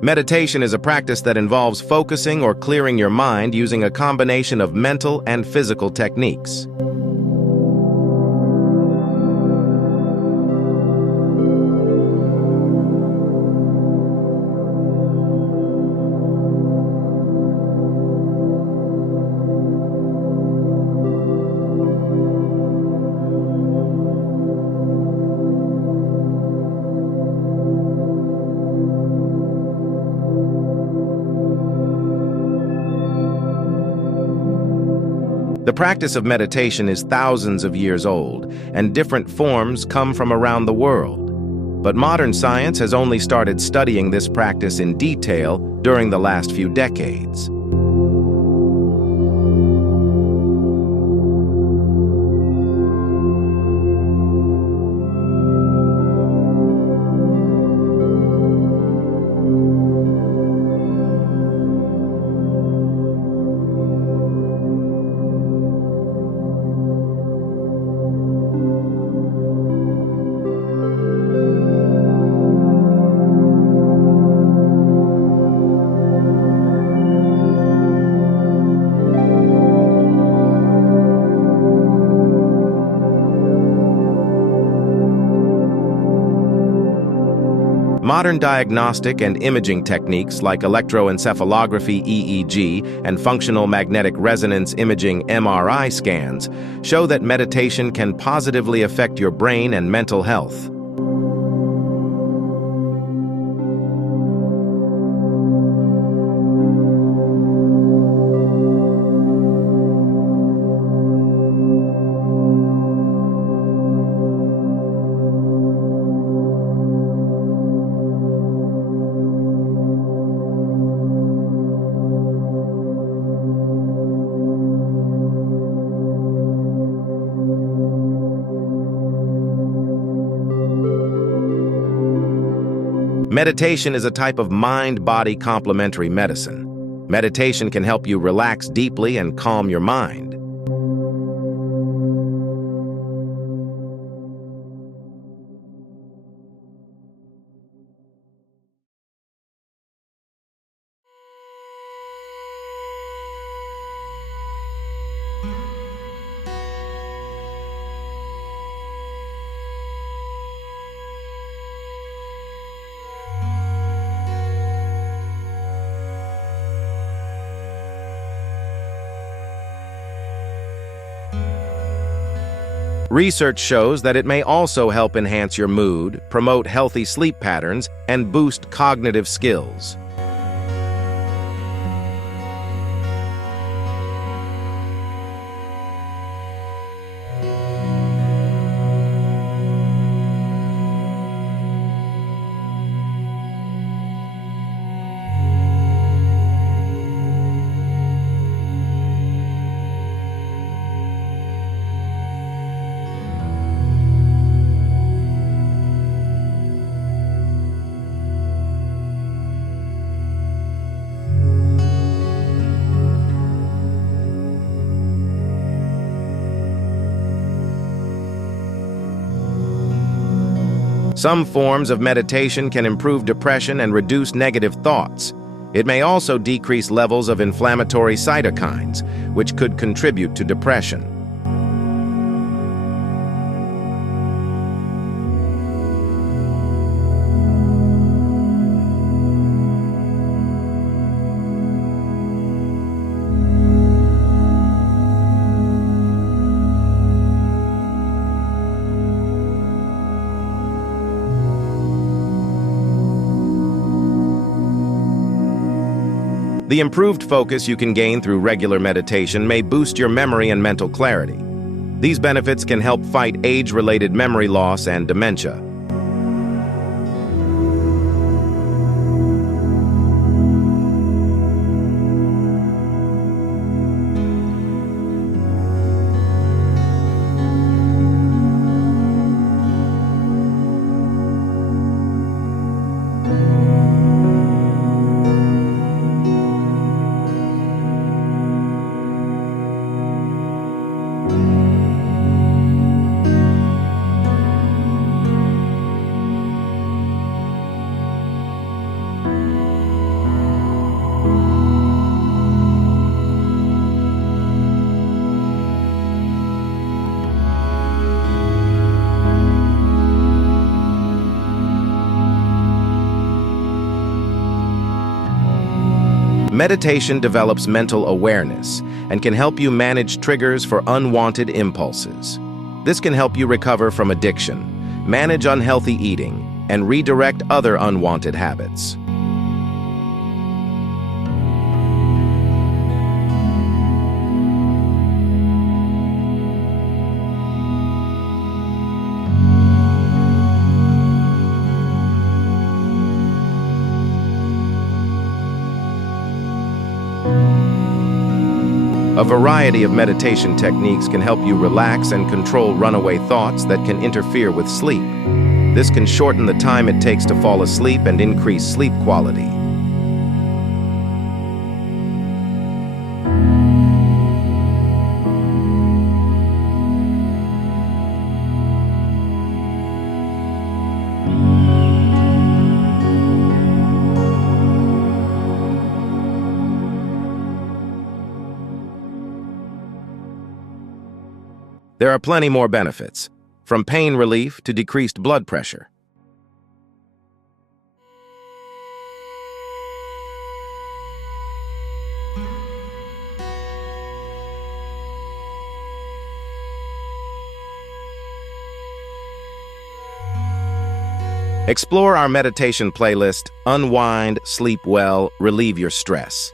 Meditation is a practice that involves focusing or clearing your mind using a combination of mental and physical techniques. The practice of meditation is thousands of years old, and different forms come from around the world. But modern science has only started studying this practice in detail during the last few decades. Modern diagnostic and imaging techniques like electroencephalography (EEG) and functional magnetic resonance imaging (MRI) scans show that meditation can positively affect your brain and mental health. Meditation is a type of mind-body complementary medicine. Meditation can help you relax deeply and calm your mind. Research shows that it may also help enhance your mood, promote healthy sleep patterns, and boost cognitive skills. Some forms of meditation can improve depression and reduce negative thoughts. It may also decrease levels of inflammatory cytokines, which could contribute to depression. The improved focus you can gain through regular meditation may boost your memory and mental clarity. These benefits can help fight age-related memory loss and dementia. Meditation develops mental awareness and can help you manage triggers for unwanted impulses. This can help you recover from addiction, manage unhealthy eating, and redirect other unwanted habits. A variety of meditation techniques can help you relax and control runaway thoughts that can interfere with sleep. This can shorten the time it takes to fall asleep and increase sleep quality. There are plenty more benefits, from pain relief to decreased blood pressure. Explore our meditation playlist, Unwind, Sleep Well, Relieve Your Stress.